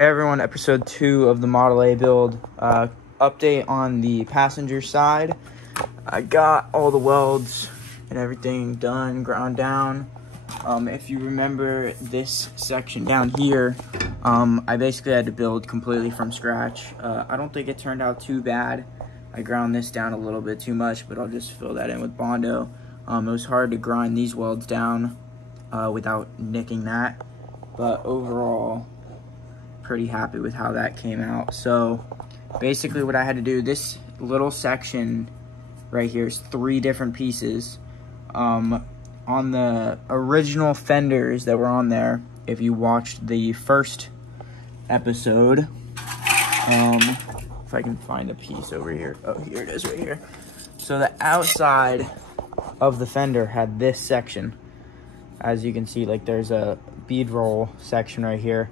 Hey everyone, episode 2 of the Model A build. Update on the passenger side. I got all the welds and everything done, ground down. If you remember this section down here, I basically had to build completely from scratch. I don't think it turned out too bad. I ground this down a little bit too much, but I'll just fill that in with Bondo. It was hard to grind these welds down without nicking that, but overall, pretty happy with how that came out. So basically what I had to do, this little section right here is 3 different pieces. On the original fenders that were on there, if you watched the first episode, if I can find a piece over here. Oh, here it is right here. So the outside of the fender had this section. As you can see, like there's a bead roll section right here.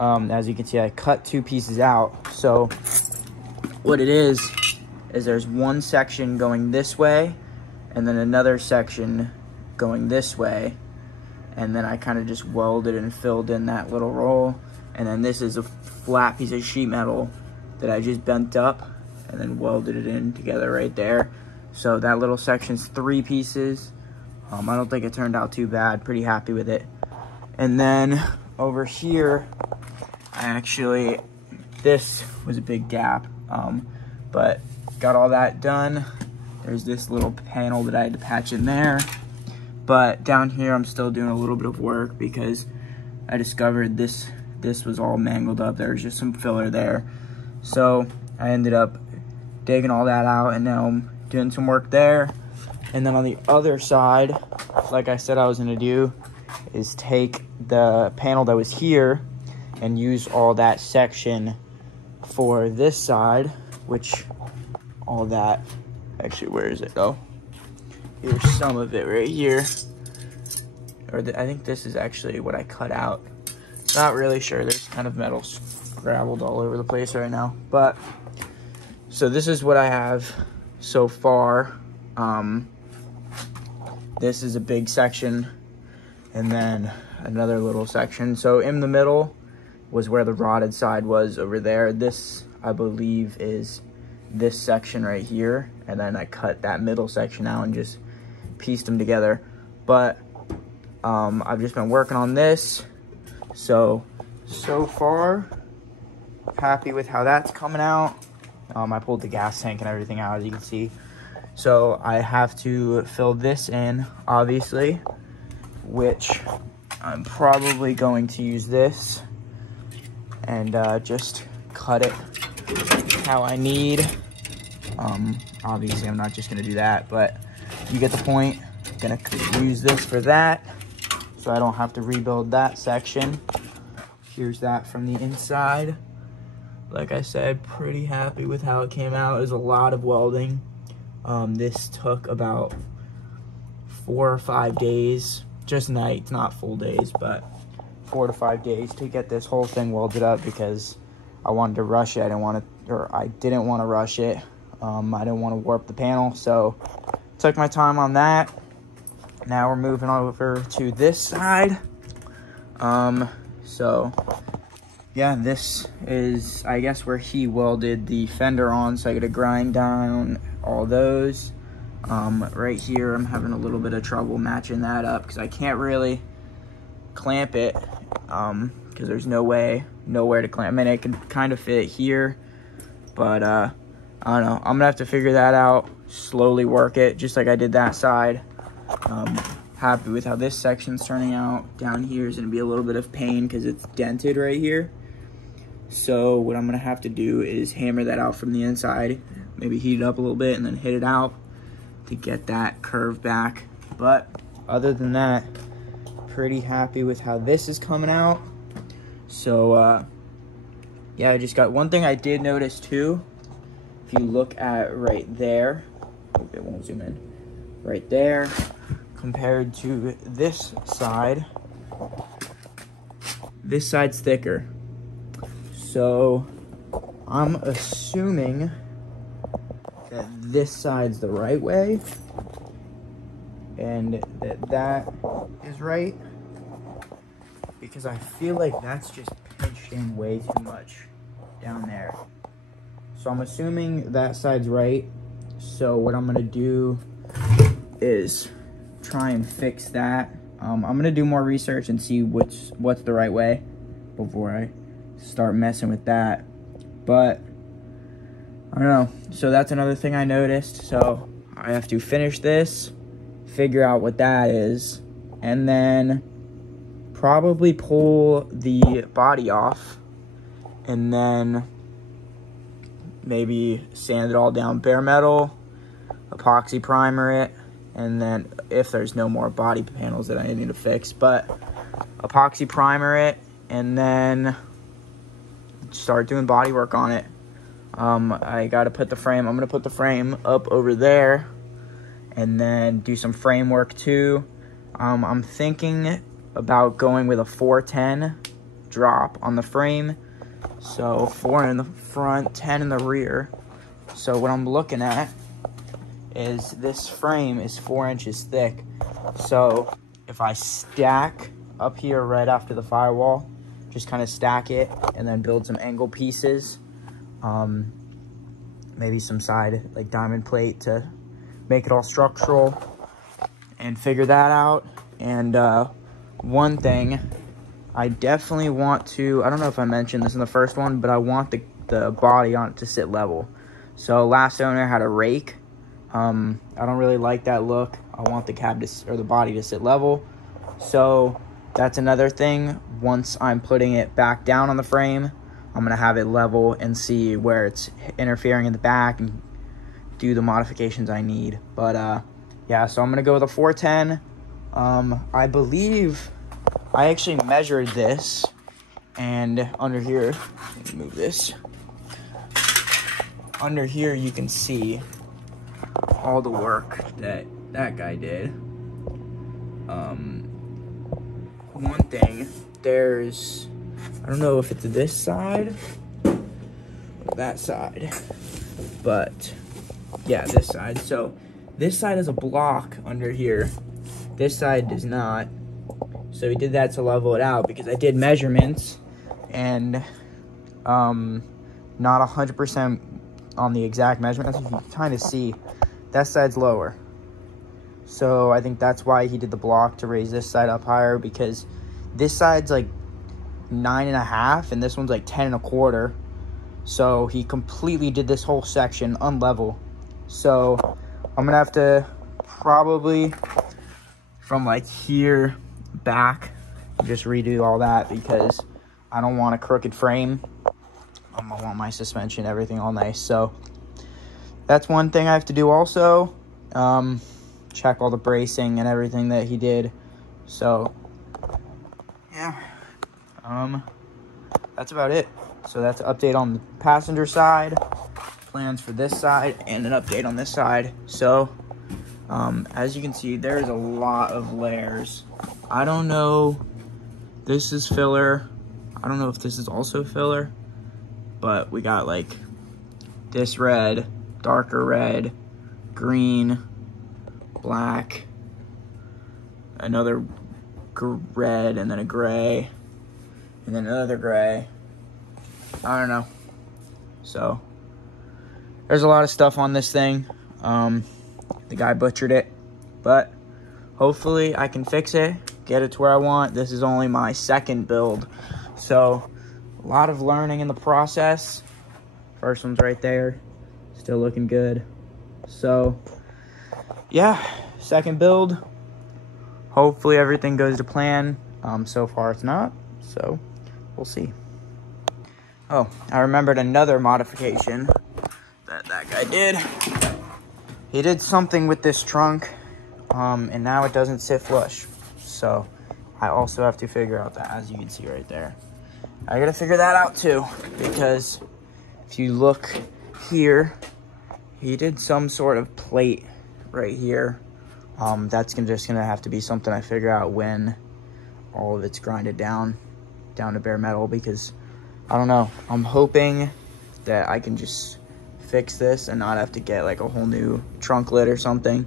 As you can see, I cut 2 pieces out. So what it is there's one section going this way and then another section going this way. And then I kind of just welded and filled in that little roll. And then this is a flat piece of sheet metal that I just bent up and then welded it in together right there. So that little section's 3 pieces. I don't think it turned out too bad. Pretty happy with it. And then over here, this was a big gap, but got all that done. There's this little panel that I had to patch in there. But down here, I'm still doing a little bit of work because I discovered this was all mangled up. There was just some filler there. So I ended up digging all that out, and now I'm doing some work there. And then on the other side, like I said I was gonna do, is take the panel that was here and use all that section for this side, which all that, actually, where is it? Oh, here's some of it right here. I think this is actually what I cut out. Not really sure, there's kind of metal scrabbled all over the place right now. But, so this is what I have so far. This is a big section, and then another little section. So in the middle was where the rotted side was over there. This, I believe, is this section right here. And then I cut that middle section out and just pieced them together. But I've just been working on this. So far, happy with how that's coming out. I pulled the gas tank and everything out, as you can see. So I have to fill this in, obviously, which I'm probably going to use this and just cut it how I need. Obviously, I'm not just gonna do that, but you get the point. I'm gonna use this for that, so I don't have to rebuild that section. Here's that from the inside. Like I said, pretty happy with how it came out. It was a lot of welding. This took about 4 or 5 days, just nights, not full days, but 4 to 5 days to get this whole thing welded up because I wanted to rush it. I didn't want to rush it. I didn't want to warp the panel, so took my time on that. Now we're moving over to this side. So yeah, this is, I guess, where he welded the fender on, so I gotta grind down all those. Right here, I'm having a little bit of trouble matching that up because I can't really clamp it because there's nowhere to clamp. I mean, I can kind of fit it here, but I don't know. I'm gonna have to figure that out, slowly work it, just like I did that side. Happy with how this section's turning out. Down here is gonna be a little bit of pain because it's dented right here. So what I'm gonna have to do is hammer that out from the inside, maybe heat it up a little bit and then hit it out to get that curve back. But other than that, pretty happy with how this is coming out. So yeah, I just got one thing I did notice too. If you look at right there, hope it won't zoom in, right there, compared to this side's thicker. So I'm assuming that this side's the right way and that is right, because I feel like that's just pinched in way too much down there. So I'm assuming that side's right. So what I'm gonna do is try and fix that. I'm gonna do more research and see what's the right way before I start messing with that. But I don't know. So that's another thing I noticed. So I have to finish this, figure out what that is, and then probably pull the body off, and then maybe sand it all down bare metal, epoxy primer it, and then if there's no more body panels that I need to fix, but epoxy primer it, and then start doing body work on it. I gotta put the frame, I'm gonna put the frame up over there, and then do some framework too. I'm thinking about going with a 410 drop on the frame. So 4 in the front, 10 in the rear. So what I'm looking at is this frame is 4 inches thick. So if I stack up here right after the firewall, just kind of stack it and then build some angle pieces, maybe some side like diamond plate to make it all structural, and figure that out. And one thing I definitely want to, I don't know if I mentioned this in the first one, but I want the body on it to sit level. So last owner had a rake. I don't really like that look. I want the cab to, or the body to sit level. So that's another thing. Once I'm putting it back down on the frame, I'm gonna have it level and see where it's interfering in the back and do the modifications I need. But yeah, so I'm gonna go with a 410. I believe I actually measured this, and under here, let me move this. Under here you can see all the work that guy did. One thing, there's, I don't know if it's this side or that side, but yeah, this side. So this side is a block under here. This side does not. So we did that to level it out because I did measurements, and not 100% on the exact measurement. As you can kind of see, that side's lower. So I think that's why he did the block, to raise this side up higher, because this side's like 9.5 and this one's like 10.25. So he completely did this whole section unlevel. So I'm gonna have to probably from like here back just redo all that, because I don't want a crooked frame. I want my suspension, everything all nice. So that's one thing I have to do also. Check all the bracing and everything that he did. So yeah, that's about it. So that's an update on the passenger side, plans for this side, and an update on this side. So as you can see, there's a lot of layers. I don't know, this is filler. I don't know if this is also filler, but we got like this red, darker red, green, black, another red, and then a gray, and then another gray. I don't know. So there's a lot of stuff on this thing. The guy butchered it, but hopefully I can fix it, get it to where I want. This is only my second build, so a lot of learning in the process. First one's right there, still looking good. So yeah, second build. Hopefully everything goes to plan. So far it's not, so we'll see. Oh, I remembered another modification that guy did. He did something with this trunk, and now it doesn't sit flush. So I also have to figure out that, as you can see right there. I gotta figure that out too, because if you look here, he did some sort of plate right here. That's just gonna have to be something I figure out when all of it's grinded down to bare metal, because I don't know. I'm hoping that I can just fix this and not have to get like a whole new trunk lid or something.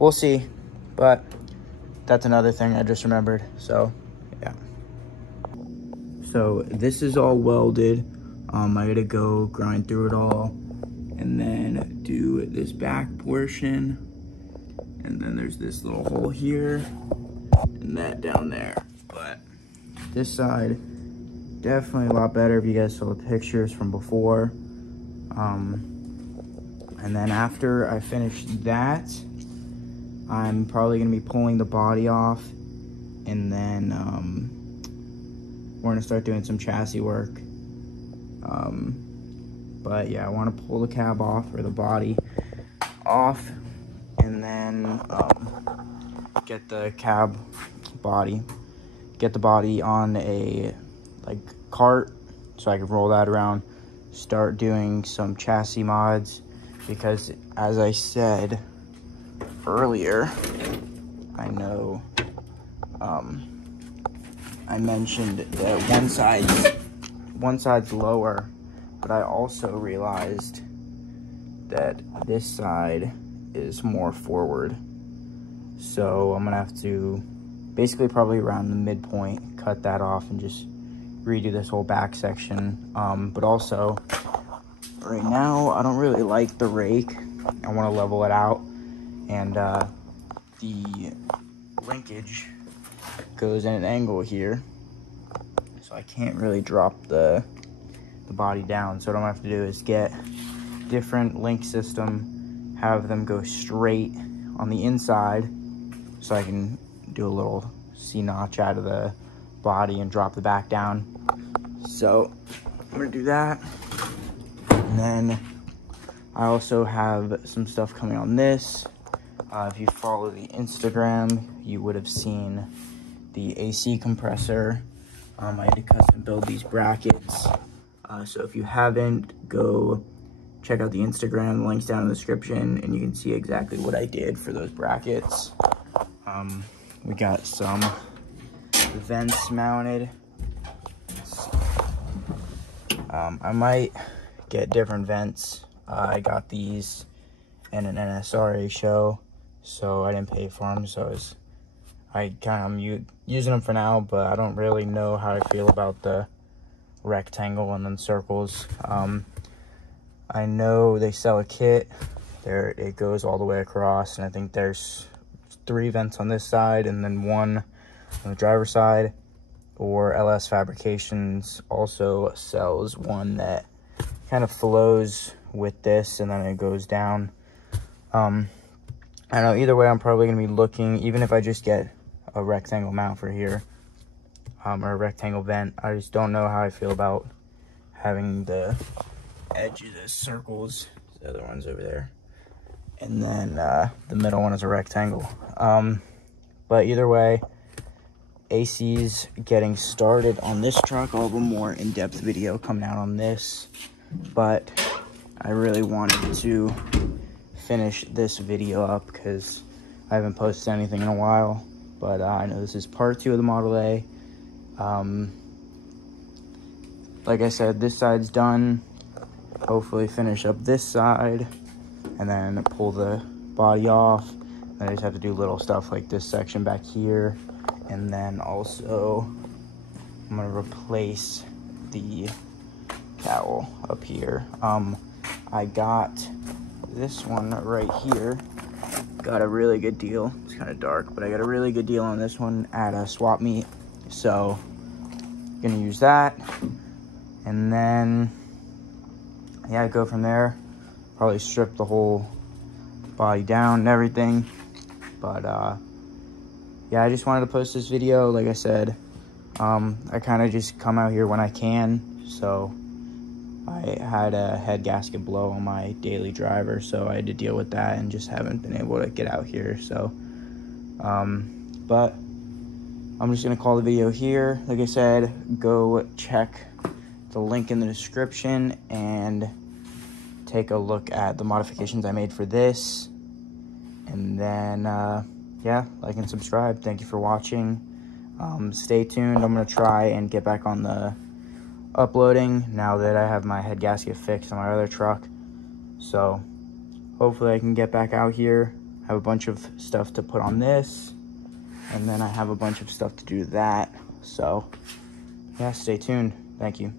We'll see, but that's another thing I just remembered. So yeah. So this is all welded. I gotta go grind through it all and then do this back portion. And then there's this little hole here and that down there. But this side, definitely a lot better if you guys saw the pictures from before. And then after I finish that, I'm probably gonna be pulling the body off, and then we're gonna start doing some chassis work. But yeah, I wanna pull the cab off, or the body off, and then get the body on a cart so I can roll that around, start doing some chassis mods, because as I said earlier, I know I mentioned that one side's lower, but I also realized that this side is more forward. So I'm gonna have to basically probably around the midpoint cut that off and just redo this whole back section. But also right now I don't really like the rake. I want to level it out, and the linkage goes in an angle here, so I can't really drop the body down. So what I'm gonna have to do is get different link system, have them go straight on the inside so I can do a little C-notch out of the body and drop the back down. So I'm gonna do that. And then I also have some stuff coming on this. If you follow the Instagram, you would have seen the AC compressor. I had to custom build these brackets. So if you haven't, go check out the Instagram, the link's down in the description, and you can see exactly what I did for those brackets. We got some vents mounted. I might get different vents. I got these in an NSRA show, so I didn't pay for them, so I'm using them for now, but I don't really know how I feel about the rectangle and then circles. I know they sell a kit there, it goes all the way across, and I think there's 3 vents on this side and then 1 on the driver's side. Or LS Fabrications also sells one that kind of flows with this and then it goes down. I don't know, either way I'm probably going to be looking, even if I just get a rectangle mount for here, or a rectangle vent. I just don't know how I feel about having the edges as circles. The other one's over there, and then the middle one is a rectangle. But either way, AC's getting started on this truck. I'll have a more in-depth video coming out on this, but I really wanted to finish this video up because I haven't posted anything in a while. But I know this is part 2 of the Model A. Like I said, this side's done. Hopefully finish up this side and then pull the body off. Then I just have to do little stuff like this section back here. And then also I'm gonna replace the cowl up here. I got this one right here. Got a really good deal. It's kind of dark, but I got a really good deal on this one at a swap meet. So gonna use that. And then yeah, go from there. Probably strip the whole body down and everything. But yeah, I just wanted to post this video. Like I said, I kind of just come out here when I can. So I had a head gasket blow on my daily driver, so I had to deal with that and just haven't been able to get out here. So but I'm just gonna call the video here. Like I said, go check the link in the description and take a look at the modifications I made for this. And then yeah, like and subscribe. Thank you for watching. Stay tuned. I'm gonna try and get back on the uploading now that I have my head gasket fixed on my other truck. So hopefully I can get back out here. I have a bunch of stuff to put on this, and then I have a bunch of stuff to do that. So yeah, stay tuned. Thank you.